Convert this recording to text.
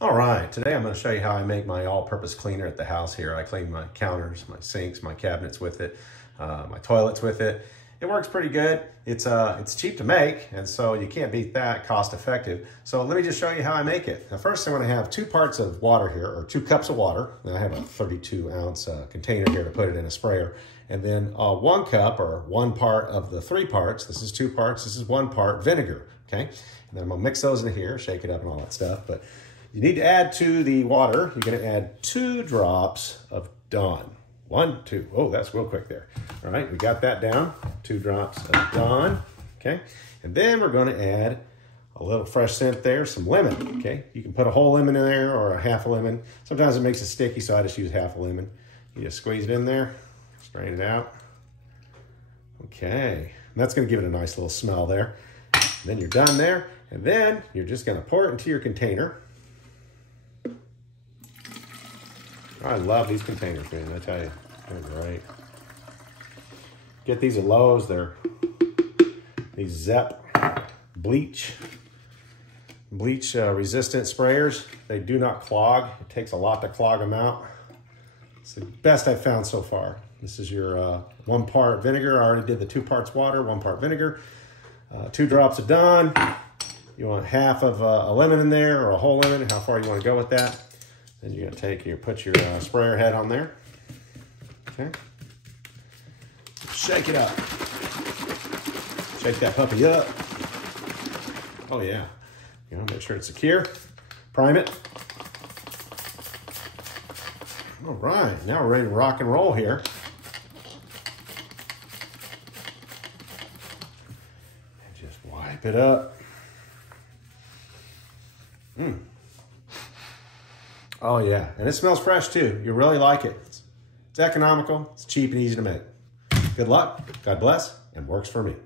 All right, today I'm going to show you how I make my all-purpose cleaner at the house here. I clean my counters, my sinks, my cabinets with it, my toilets with it. It works pretty good. It's cheap to make, and so you can't beat that, cost effective. So let me just show you how I make it. Now first I'm going to have 2 parts of water here, or 2 cups of water. And I have a 32-ounce container here to put it in a sprayer. And then 1 cup, or 1 part of the 3 parts, this is 2 parts, this is 1 part vinegar, okay? And then I'm going to mix those in here, shake it up and all that stuff. But you need to add to the water, you're going to add 2 drops of Dawn. 1, 2, oh, that's real quick there. All right, we got that down, 2 drops of Dawn, okay? And then we're going to add a little fresh scent there, some lemon, okay? You can put a whole lemon in there or a half a lemon. Sometimes it makes it sticky, so I just use half a lemon. You just squeeze it in there, strain it out. Okay, and that's going to give it a nice little smell there. And then you're done there, and then you're just going to pour it into your container. I love these containers, man, I tell you, they're great. Get these at Lowe's, they're these Zep bleach resistant sprayers. They do not clog. It takes a lot to clog them out. It's the best I've found so far. This is your 1 part vinegar. I already did the 2 parts water, 1 part vinegar, 2 drops of Dawn. You want half of a lemon in there, or a whole lemon, how far you want to go with that. Then you're going to put your sprayer head on there. Okay. Shake it up. Shake that puppy up. Oh yeah. You know, make sure it's secure. Prime it. All right, now we're ready to rock and roll here. And just wipe it up. Oh yeah, and it smells fresh too. You really like it. It's economical, it's cheap and easy to make. Good luck, God bless, and works for me.